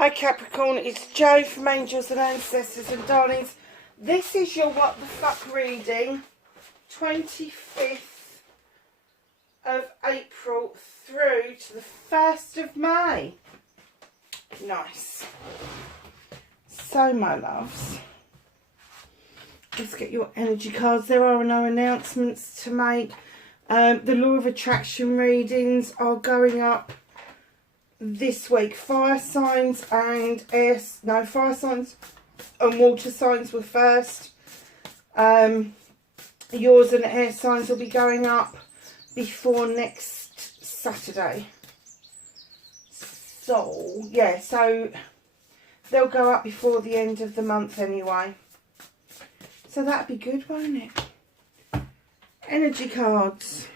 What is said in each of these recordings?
Hi Capricorn, it's Jo from Angels and Ancestors and Darlings. This is your What the Fuck reading, 25th of April through to the 1st of May. Nice. So my loves, let's get your energy cards. There are no announcements to make. The Law of Attraction readings are going up this week. Fire signs and water signs were first. Yours and air signs will be going up before next Saturday. So yeah, so they'll go up before the end of the month anyway. So that'd be good, won't it? Energy cards.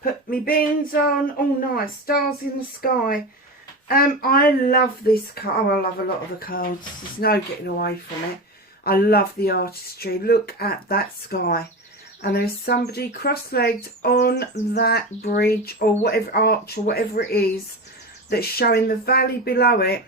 Put me bins on. Oh, nice. Stars in the sky. I love this card. Oh, I love a lot of the cards. There's no getting away from it. I love the artistry. Look at that sky. And there's somebody cross-legged on that bridge or whatever, arch or whatever it is, that's showing the valley below it.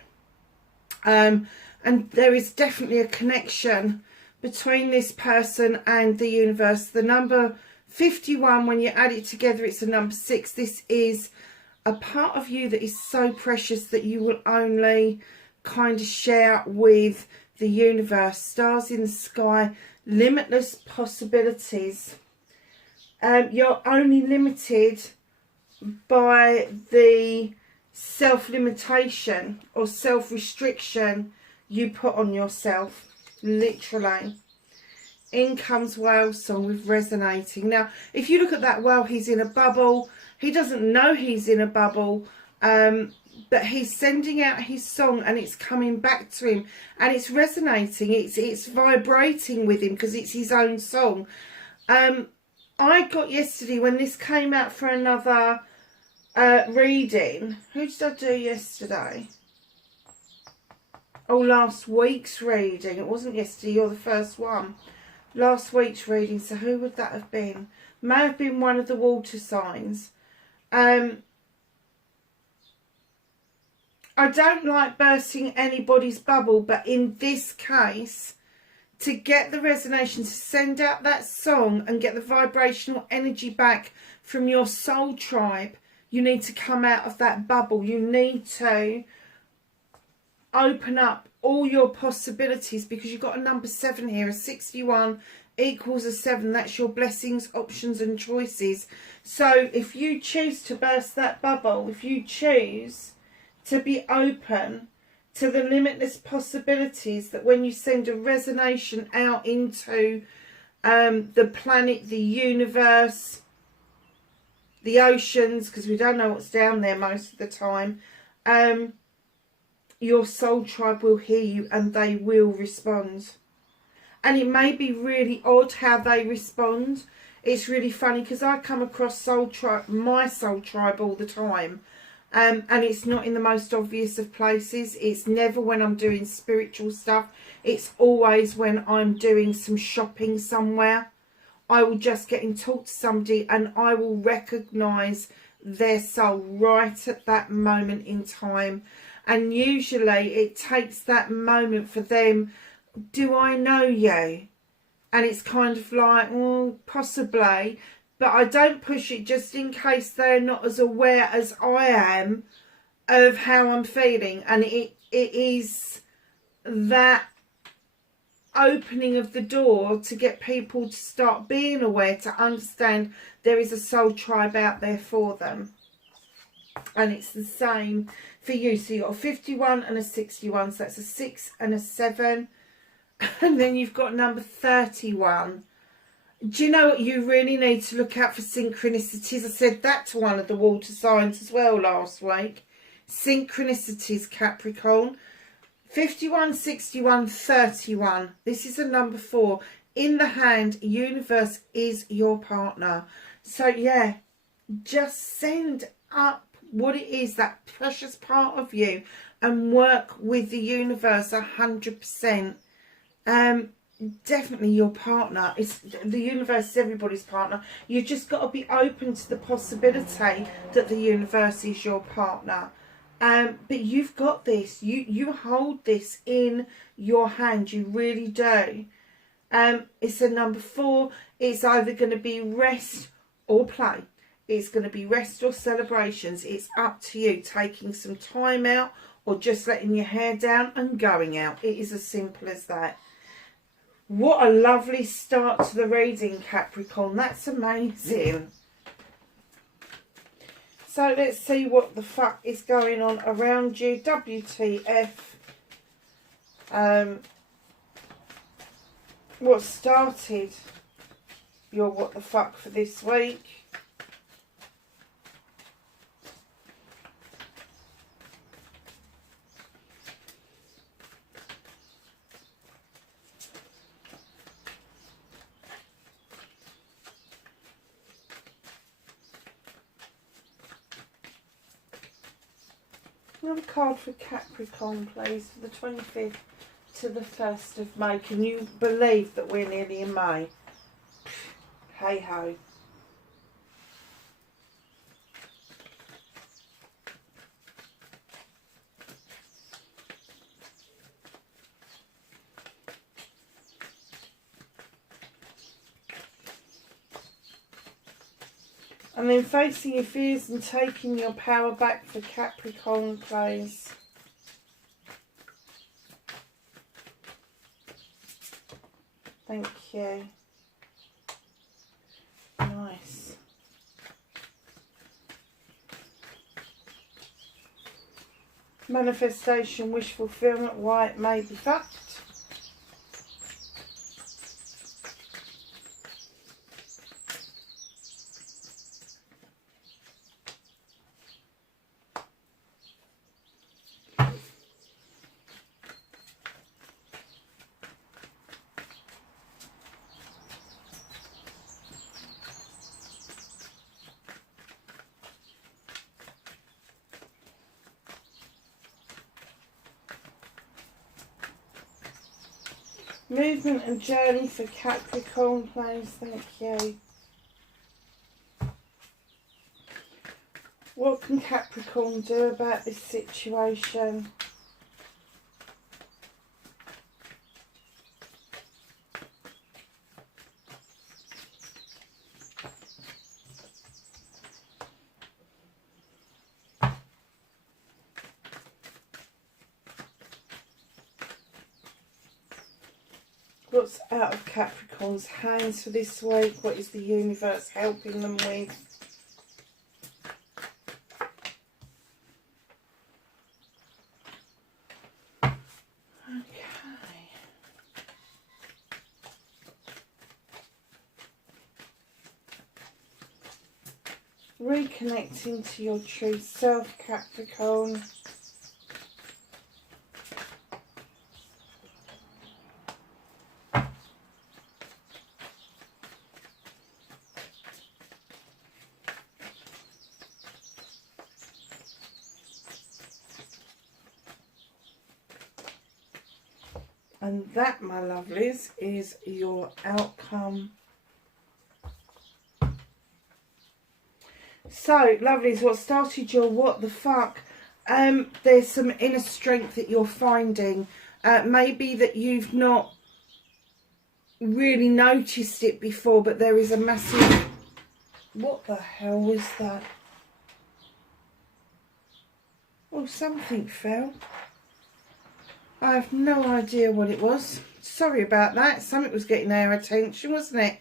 And there is definitely a connection between this person and the universe. The number 51, when you add it together, it's a number 6. This is a part of you that is so precious that you will only kind of share with the universe. Stars in the sky, limitless possibilities. You're only limited by the self-limitation or self-restriction you put on yourself, literally. In comes whale song with resonating. Now, if you look at that whale, he's in a bubble. He doesn't know he's in a bubble, but he's sending out his song and it's coming back to him and it's resonating. It's vibrating with him because it's his own song. I got yesterday, when this came out for another reading. Who did I do yesterday? Oh, last week's reading. It wasn't yesterday, you're the first one. Last week's reading, so who would that have been? May have been one of the water signs. I don't like bursting anybody's bubble, but in this case, to get the resonation, to send out that song and get the vibrational energy back from your soul tribe, you need to come out of that bubble. You need to open up all your possibilities, because you've got a number 7 here. A 61 equals a 7. That's your blessings, options and choices. So if you choose to burst that bubble, if you choose to be open to the limitless possibilities, that when you send a resonation out into the planet, the universe, the oceans, because we don't know what's down there most of the time, your soul tribe will hear you and they will respond. And it may be really odd how they respond. It's really funny because I come across my soul tribe all the time. And it's not in the most obvious of places. It's never when I'm doing spiritual stuff. It's always when I'm doing some shopping somewhere. I will just get in talk to somebody and I will recognise their soul right at that moment in time. And usually it takes that moment for them. Do I know you? And it's kind of like, well, possibly. But I don't push it just in case they're not as aware as I am of how I'm feeling. And it is that opening of the door to get people to start being aware, to understand there is a soul tribe out there for them. And it's the same for you. So you've got a 51 and a 61. So that's a 6 and a 7. And then you've got number 31. Do you know what? You really need to look out for synchronicities. I said that to one of the water signs as well last week. Synchronicities, Capricorn. 51, 61, 31. This is a number 4. In the hand, universe is your partner. So yeah, just send up what it is, that precious part of you, and work with the universe 100%. definitely your partner. It's the universe is everybody's partner. You just got to be open to the possibility that the universe is your partner. But you've got this. You hold this in your hand. You really do. It's a number 4. It's either going to be rest or play. It's going to be rest or celebrations. It's up to you, taking some time out or just letting your hair down and going out. It is as simple as that. What a lovely start to the reading, Capricorn. That's amazing. So let's see what the fuck is going on around you. WTF. What started your what the fuck for this week? Another card for Capricorn, please, for the 25th to the 1st of May. Can you believe that we're nearly in May? Hey ho. And then facing your fears and taking your power back for Capricorn, please. Thank you. Nice. Manifestation, wish fulfillment, why it may be fucked. Movement and journey for Capricorn, please. Thank you. What can Capricorn do about this situation? What's out of Capricorn's hands for this week? What is the universe helping them with? Okay. Reconnecting to your true self, Capricorn. And that, my lovelies, is your outcome. So, lovelies, what started your what the fuck? There's some inner strength that you're finding. Maybe that you've not really noticed it before, but there is a massive... What the hell was that? Oh, something fell. I have no idea what it was. Sorry about that. Something was getting our attention, wasn't it?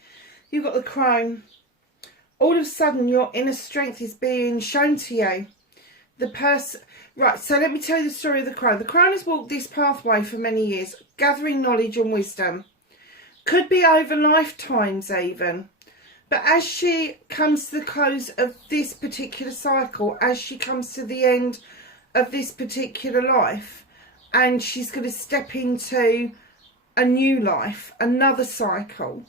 You got the crone. All of a sudden, your inner strength is being shown to you. The person... Right, so let me tell you the story of the crone. The crone has walked this pathway for many years, gathering knowledge and wisdom. Could be over lifetimes even. But as she comes to the close of this particular cycle, as she comes to the end of this particular life... and she's going to step into a new life, another cycle.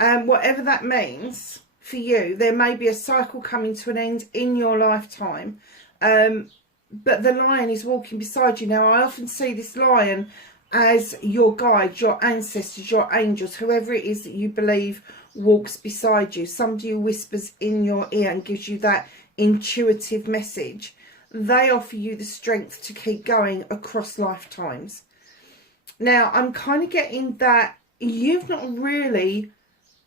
Whatever that means for you, there may be a cycle coming to an end in your lifetime. But the lion is walking beside you. Now, I often see this lion as your guide, your ancestors, your angels, whoever it is that you believe walks beside you, somebody who whispers in your ear and gives you that intuitive message, they offer you the strength to keep going across lifetimes. Now, I'm kind of getting that you've not really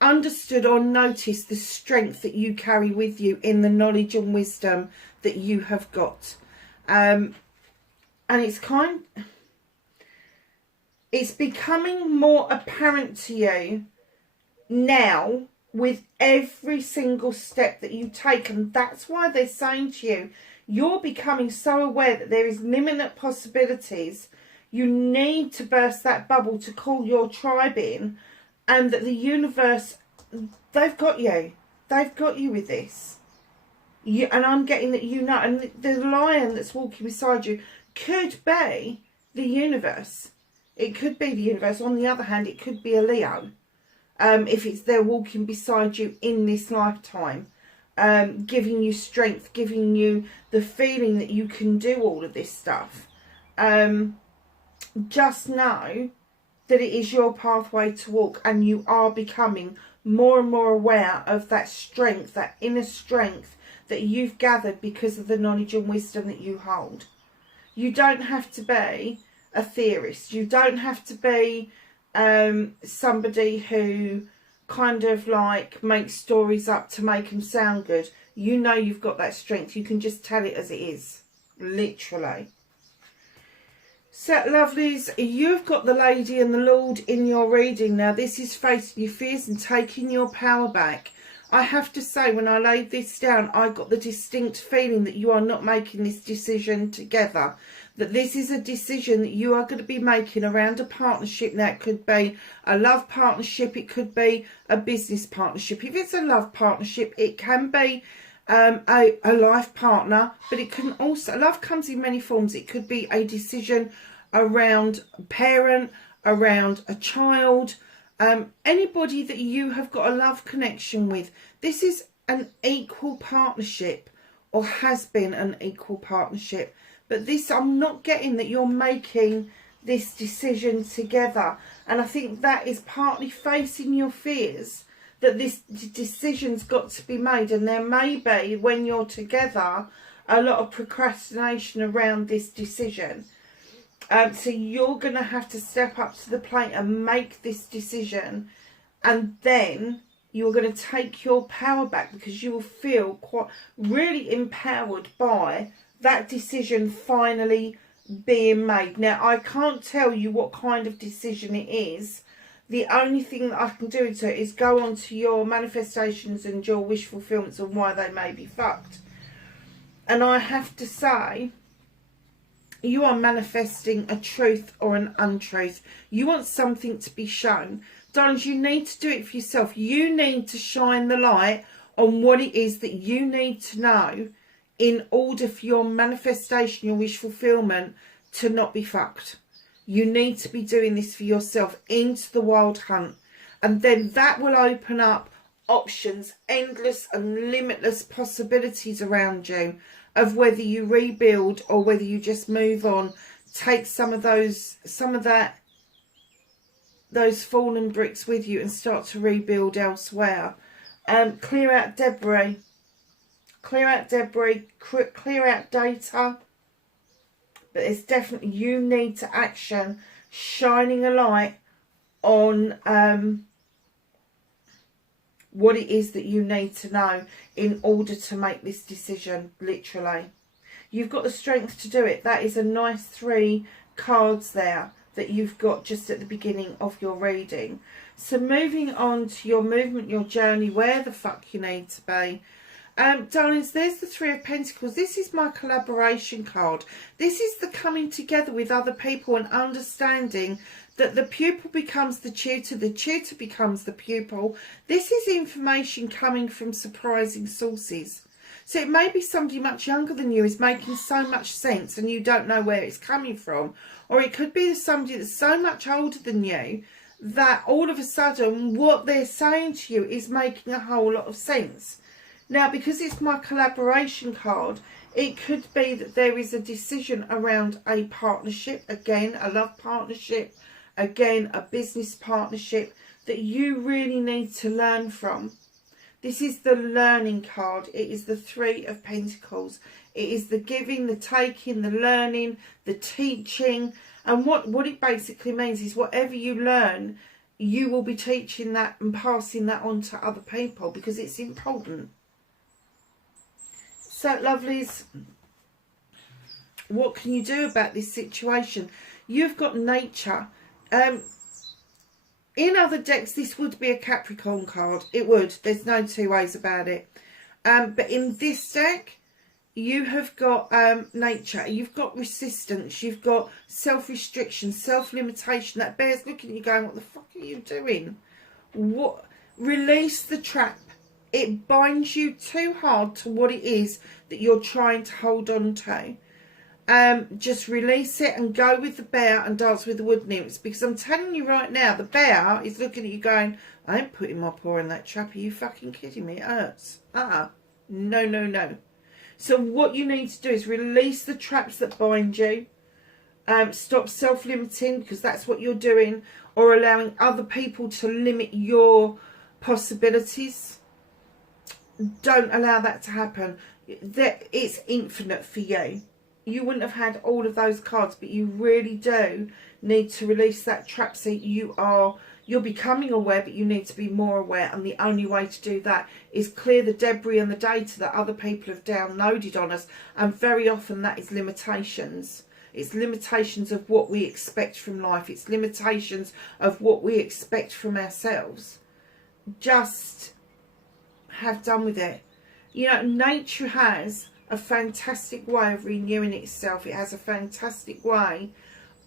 understood or noticed the strength that you carry with you in the knowledge and wisdom that you have got. And it's becoming more apparent to you now with every single step that you take. And that's why they're saying to you, you're becoming so aware that there is limited possibilities. You need to burst that bubble to call your tribe in, and that the universe, they've got you. They've got you with this. And I'm getting that you know, and the lion that's walking beside you could be the universe. It could be the universe. On the other hand, it could be a Leo. If they're walking beside you in this lifetime, giving you strength, giving you the feeling that you can do all of this stuff. Just know that it is your pathway to walk, and you are becoming more and more aware of that strength, that inner strength that you've gathered because of the knowledge and wisdom that you hold. You don't have to be a theorist. You don't have to be somebody who kind of like makes stories up to make them sound good. You know you've got that strength. You can just tell it as it is, literally. So, lovelies, you've got the Lady and the Lord in your reading. Now, this is facing your fears and taking your power back. I have to say, when I laid this down, I got the distinct feeling that you are not making this decision together. That this is a decision that you are going to be making around a partnership. Now, it could be a love partnership. It could be a business partnership. If it's a love partnership, it can be a life partner, but it can also, love comes in many forms. It could be a decision around a parent, around a child, anybody that you have got a love connection with. This is an equal partnership, or has been an equal partnership, but this, I'm not getting that you're making this decision together. And I think that is partly facing your fears, that this decision's got to be made, and there may be, when you're together, a lot of procrastination around this decision. So you're going to have to step up to the plate and make this decision, and then you're going to take your power back, because you will feel quite really empowered by that decision finally being made. Now, I can't tell you what kind of decision it is. The only thing that I can do to it is go on to your manifestations and your wish fulfillments and why they may be fucked. And I have to say, you are manifesting a truth or an untruth. You want something to be shown. Darlings, you need to do it for yourself. You need to shine the light on what it is that you need to know in order for your manifestation, your wish fulfillment, to not be fucked. You need to be doing this for yourself, into the wild hunt. And then that will open up options, endless and limitless possibilities around you, of whether you rebuild or whether you just move on. Take some of those fallen bricks with you and start to rebuild elsewhere. Clear out debris. Clear out debris. Clear out data. But it's definitely, you need to action, shining a light on what it is that you need to know in order to make this decision, literally. You've got the strength to do it. That is a nice 3 cards there that you've got just at the beginning of your reading. So moving on to your movement, your journey, where the fuck you need to be. Darlings, there's the 3 of Pentacles. This is my collaboration card. This is the coming together with other people and understanding that the pupil becomes the tutor becomes the pupil. This is information coming from surprising sources. So it may be somebody much younger than you is making so much sense and you don't know where it's coming from. Or it could be somebody that's so much older than you that all of a sudden what they're saying to you is making a whole lot of sense. Now, because it's my collaboration card, it could be that there is a decision around a partnership, again, a love partnership, again, a business partnership, that you really need to learn from. This is the learning card. It is the Three of Pentacles. It is the giving, the taking, the learning, the teaching. And what it basically means is whatever you learn, you will be teaching that and passing that on to other people, because it's important. So, lovelies, what can you do about this situation? You've got nature. In other decks, this would be a Capricorn card. It would. There's no two ways about it. But in this deck, you have got nature. You've got resistance. You've got self-restriction, self-limitation. That bear's looking at you going, what the fuck are you doing? What? Release the trap. It binds you too hard to what it is that you're trying to hold on to. Just release it and go with the bear and dance with the wood nymphs, because I'm telling you right now, the bear is looking at you going, I ain't putting my paw in that trap. Are you fucking kidding me? It hurts. No, no, no. So what you need to do is release the traps that bind you. Stop self-limiting, because that's what you're doing, or allowing other people to limit your possibilities. Don't allow that to happen. It's infinite for you. You wouldn't have had all of those cards, but you really do need to release that trap. So you're becoming aware, but you need to be more aware. And the only way to do that is clear the debris and the data that other people have downloaded on us. And very often that is limitations. It's limitations of what we expect from life. It's limitations of what we expect from ourselves. Just have done with it. You know, nature has a fantastic way of renewing itself. It has a fantastic way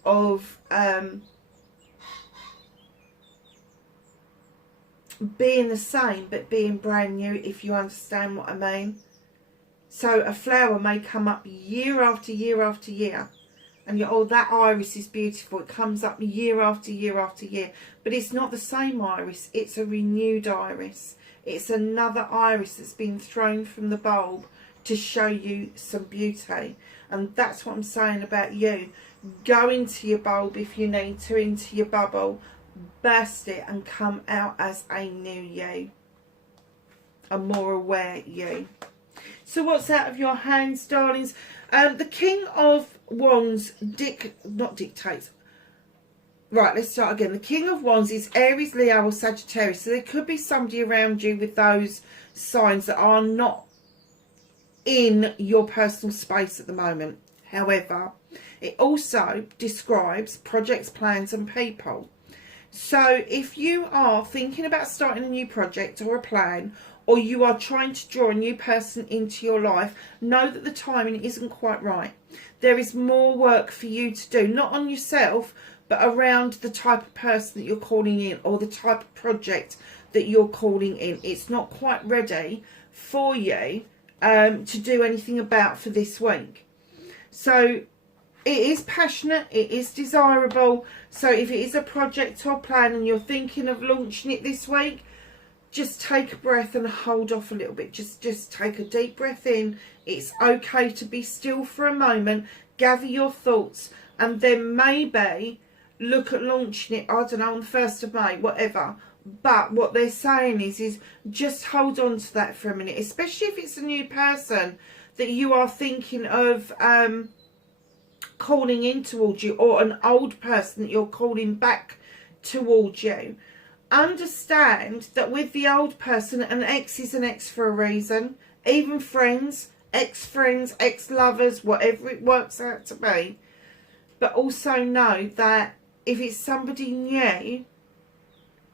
of being the same but being brand new, if you understand what I mean. So a flower may come up year after year after year, and you're, oh, that iris is beautiful. It comes up year after year after year, but it's not the same iris. It's a renewed iris. It's another iris that's been thrown from the bulb to show you some beauty. And that's what I'm saying about you. Go into your bulb if you need to, into your bubble, burst it and come out as a new you, a more aware you. So what's out of your hands, darlings? The King of Wands not dictates. Right, let's start again. The King of Wands is Aries, Leo or Sagittarius. So there could be somebody around you with those signs that are not in your personal space at the moment. However, it also describes projects, plans and people. So if you are thinking about starting a new project or a plan, or you are trying to draw a new person into your life, know that the timing isn't quite right. There is more work for you to do, not on yourself, but around the type of person that you're calling in, or the type of project that you're calling in. It's not quite ready for you to do anything about for this week. So it is passionate, it is desirable. So if it is a project or plan and you're thinking of launching it this week, just take a breath and hold off a little bit. Just take a deep breath in. It's okay to be still for a moment, gather your thoughts, and then maybe look at launching it, I don't know, on the 1st of May, whatever. But what they're saying is just hold on to that for a minute, especially if it's a new person that you are thinking of calling in towards you, or an old person that you're calling back towards you. Understand that with the old person, an ex is an ex for a reason. Even friends, ex-friends, ex-lovers, whatever it works out to be. But also know that if it's somebody new,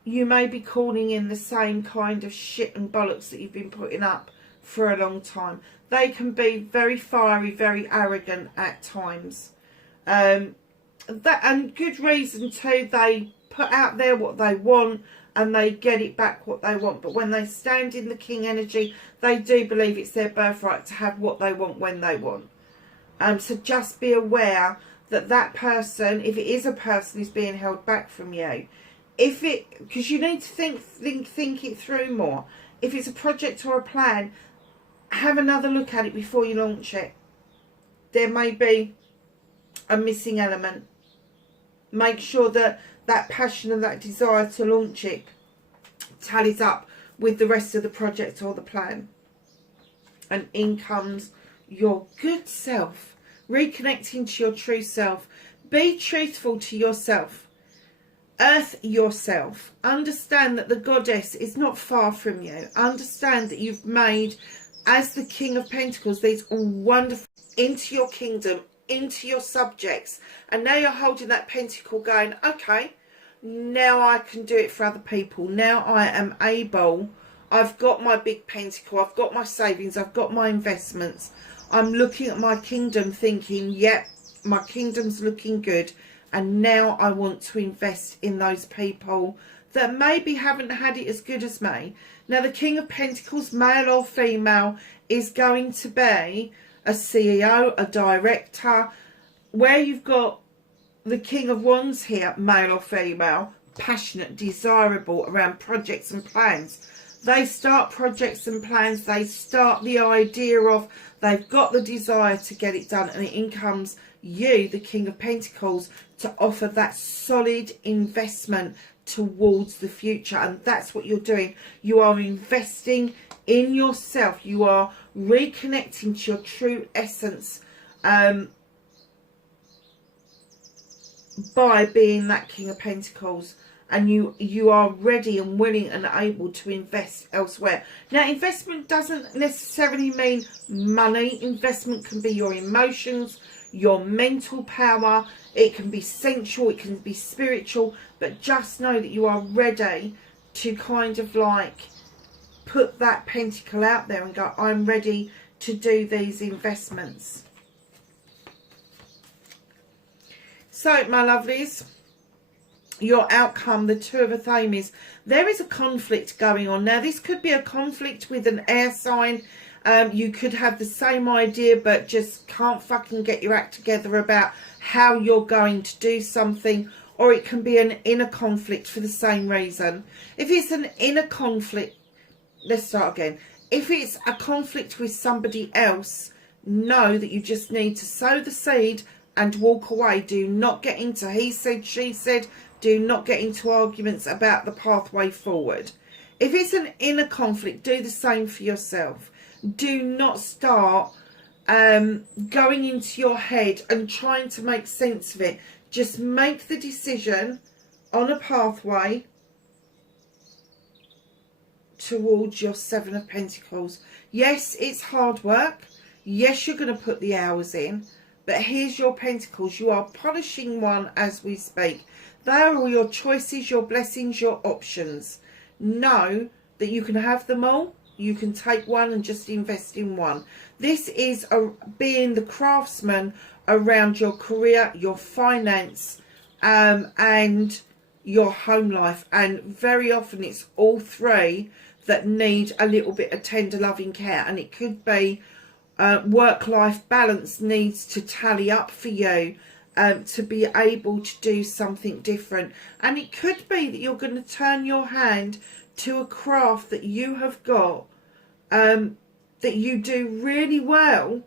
you may be calling in the same kind of shit and bollocks that you've been putting up for a long time. They can be very fiery, very arrogant at times. And good reason too. They put out there what they want and they get it back what they want. But when they stand in the king energy, they do believe it's their birthright to have what they want when they want. So just be aware that that person, if it is a person, is being held back from you. Because you need to think it through more. If it's a project or a plan, have another look at it before you launch it. There may be a missing element. Make sure that that passion and that desire to launch it tallies up with the rest of the project or the plan. And in comes your good self, reconnecting to your true self. Be truthful to yourself. Earth yourself. Understand that the goddess is not far from you. Understand that you've made, as the King of Pentacles, these wonderful into your kingdom, into your subjects. And now you're holding that pentacle going, okay, now I can do it for other people. Now I am able. I've got my big pentacle. I've got my savings. I've got my investments. I'm looking at my kingdom thinking, yep, my kingdom's looking good. And now I want to invest in those people that maybe haven't had it as good as me. Now, the King of Pentacles, male or female, is going to be a CEO, a director. Where you've got the King of Wands here, male or female, passionate, desirable around projects and plans. They start projects and plans. They start the idea of, they've got the desire to get it done. And in comes you, the King of Pentacles, to offer that solid investment towards the future. And that's what you're doing. You are investing in yourself. You are reconnecting to your true essence by being that King of Pentacles. And you are ready and willing and able to invest elsewhere. Now, investment doesn't necessarily mean money. Investment can be your emotions, your mental power. It can be sensual, it can be spiritual. But just know that you are ready to kind of like put that pentacle out there and go, I'm ready to do these investments. So, my lovelies, your outcome, the Two of Athames, there is a conflict going on. Now, this could be a conflict with an air sign. You could have the same idea but just can't fucking get your act together about how you're going to do something. Or it can be an inner conflict for the same reason. If it's an inner conflict, let's start again. If it's a conflict with somebody else, know that you just need to sow the seed and walk away. Do not get into he said, she said. Do not get into arguments about the pathway forward. If it's an inner conflict, do the same for yourself. Do not start going into your head and trying to make sense of it. Just make the decision on a pathway towards your Seven of Pentacles. Yes, it's hard work. Yes, you're going to put the hours in. But here's your pentacles. You are polishing one as we speak. They are all your choices, your blessings, your options. Know that you can have them all. You can take one and just invest in one. This is being the craftsman around your career, your finance, and your home life. And very often it's all three that need a little bit of tender loving care. And it could be work-life balance needs to tally up for you to be able to do something different. And it could be that you're going to turn your hand to a craft that you have got that you do really well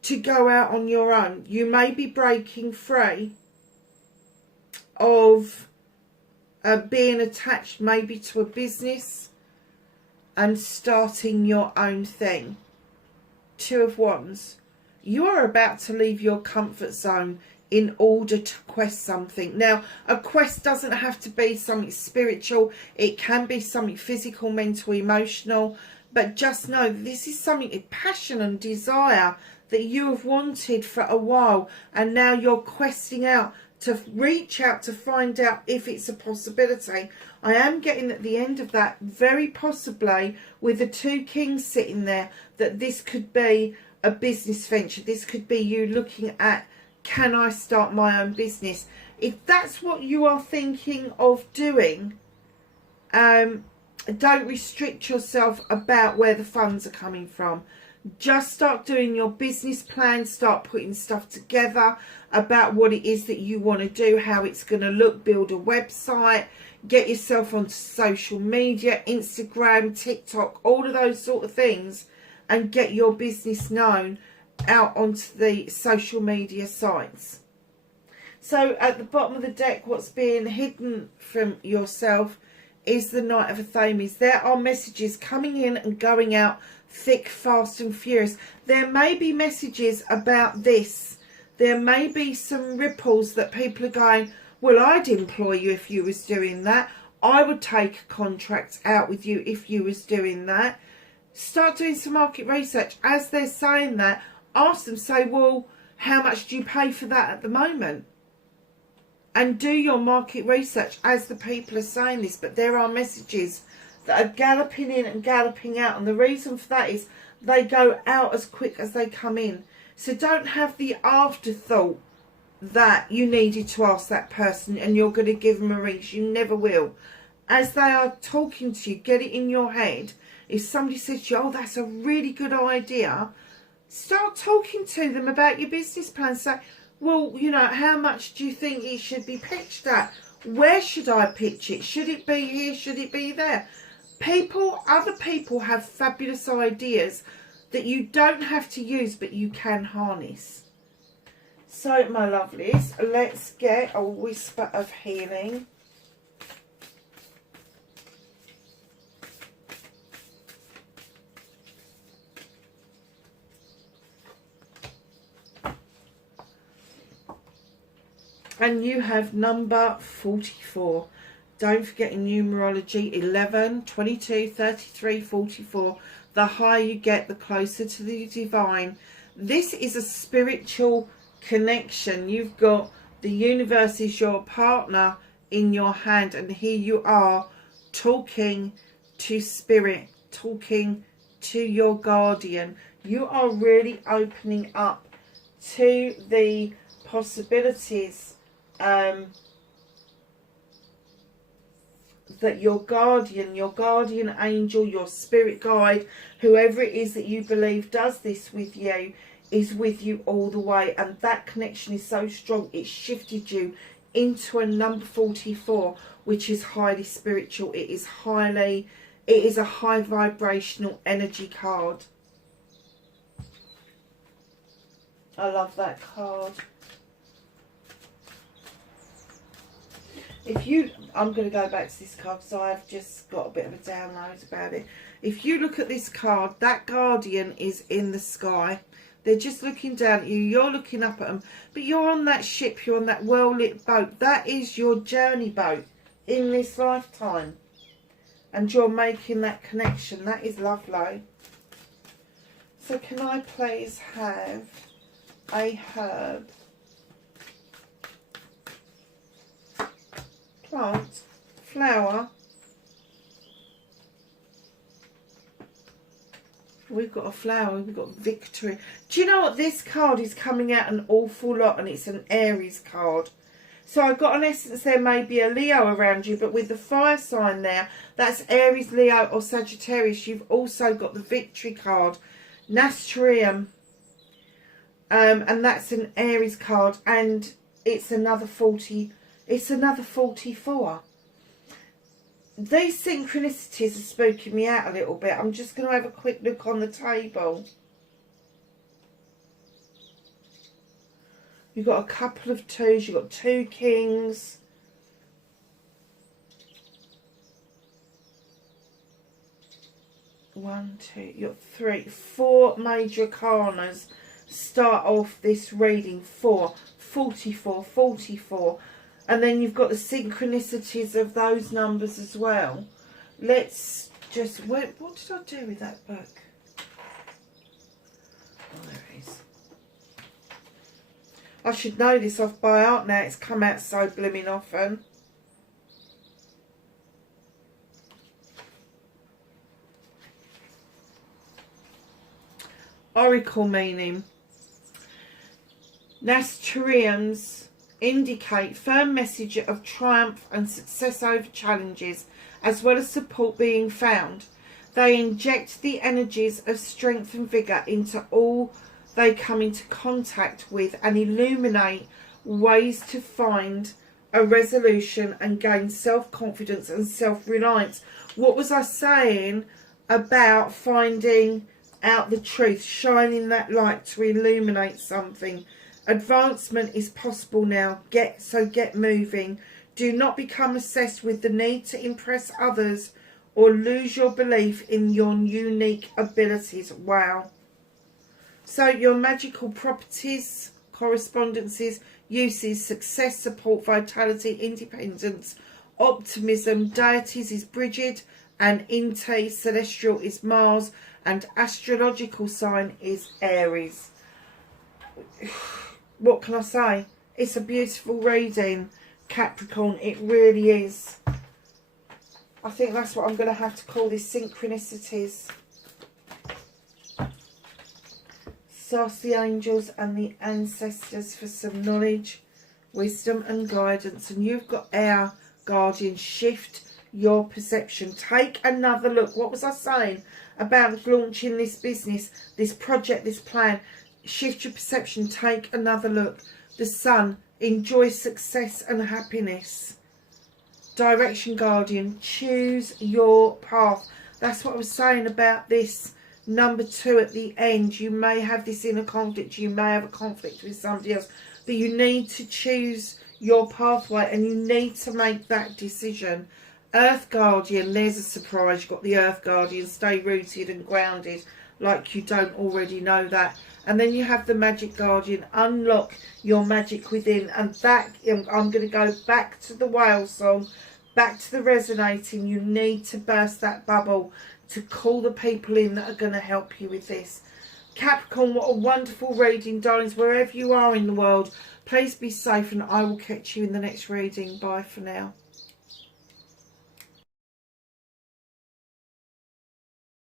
to go out on your own. You may be breaking free of being attached maybe to a business and starting your own thing. Two of Wands. You are about to leave your comfort zone in order to quest something. Now, a quest doesn't have to be something spiritual. It can be something physical, mental, emotional. But just know that this is something, passion and desire that you have wanted for a while. And now you're questing out to reach out to find out if it's a possibility. I am getting at the end of that, very possibly with the two kings sitting there, that this could be a business venture. This could be you looking at, can I start my own business? If that's what you are thinking of doing, don't restrict yourself about where the funds are coming from. Just start doing your business plan, start putting stuff together about what it is that you want to do, how it's going to look, build a website, get yourself onto social media, Instagram, TikTok, all of those sort of things. and get your business known out onto the social media sites. So at the bottom of the deck, what's being hidden from yourself is the Knight of Athames. There are messages coming in and going out thick, fast and furious. There may be messages about this. There may be some ripples that people are going, well, I'd employ you if you was doing that. I would take contracts out with you if you was doing that. Start doing some market research. As they're saying that, ask them, say, well, how much do you pay for that at the moment? And do your market research as the people are saying this. But there are messages that are galloping in and galloping out. And the reason for that is they go out as quick as they come in. So don't have the afterthought that you needed to ask that person and you're going to give them a ring. You never will. As they are talking to you, get it in your head. If somebody says to you, oh, that's a really good idea, start talking to them about your business plan. Say, well, you know, how much do you think it should be pitched at? Where should I pitch it? Should it be here? Should it be there? Other people have fabulous ideas that you don't have to use, but you can harness. So, my lovelies, let's get a whisper of healing. And you have number 44. Don't forget in numerology, 11, 22, 33, 44. The higher you get, the closer to the divine. This is a spiritual connection. You've got the universe is your partner in your hand. And here you are talking to spirit, talking to your guardian. You are really opening up to the possibilities that your guardian angel, your spirit guide, whoever it is that you believe does this with you, is with you all the way. And that connection is so strong, it shifted you into a number 44, which is highly spiritual. It is a high vibrational energy card. I love that card. I'm going to go back to this card because I've just got a bit of a download about it. If you look at this card, that guardian is in the sky. They're just looking down at you. You're looking up at them. But you're on that ship. You're on that well-lit boat. That is your journey boat in this lifetime. And you're making that connection. That is lovely. So can I please have a herb? Plant, flower. We've got a flower, we've got victory. Do you know what? This card is coming out an awful lot, and it's an Aries card. So I've got an essence there may be a Leo around you, but with the fire sign there, that's Aries, Leo or Sagittarius. You've also got the victory card, Nasterium. And that's an Aries card, and it's another 40. It's another 44. These synchronicities are spooking me out a little bit. I'm just going to have a quick look on the table. You've got a couple of twos. You've got 2 kings. One, two. You've got 3, 4 major arcanas. Start off this reading. 4, 44, 44. And then you've got the synchronicities of those numbers as well. Let's just... what did I do with that book? Oh, there it is. I should know this off by heart now. It's come out so blooming often. Oracle meaning. Nasteriums indicate firm message of triumph and success over challenges, as well as support being found. They inject the energies of strength and vigour into all they come into contact with and illuminate ways to find a resolution and gain self-confidence and self-reliance. What was I saying about finding out the truth, shining that light to illuminate something. Advancement is possible now. Get moving. Do not become obsessed with the need to impress others or lose your belief in your unique abilities. Wow. So your magical properties, correspondences, uses, success, support, vitality, independence, optimism, deities is Bridget, and Inte, celestial is Mars, and astrological sign is Aries. What can I say? It's a beautiful reading, Capricorn. It really is. I think that's what I'm going to have to call this, Synchronicities. So ask the angels and the ancestors for some knowledge, wisdom and guidance. And you've got air, guardian. Shift your perception. Take another look. What was I saying about launching this business, this project, this plan? Shift your perception. Take another look. The sun. Enjoy success and happiness. Direction, guardian. Choose your path. That's what I was saying about this number 2 at the end. You may have this inner conflict. You may have a conflict with somebody else. But you need to choose your pathway and you need to make that decision. Earth Guardian, there's a surprise. You've got the Earth Guardian. Stay rooted and grounded like you don't already know that. And then you have the Magic Guardian. Unlock your magic within. And that, I'm going to go back to the whale song, back to the resonating. You need to burst that bubble to call the people in that are going to help you with this. Capricorn, what a wonderful reading, darlings. Wherever you are in the world, please be safe and I will catch you in the next reading. Bye for now.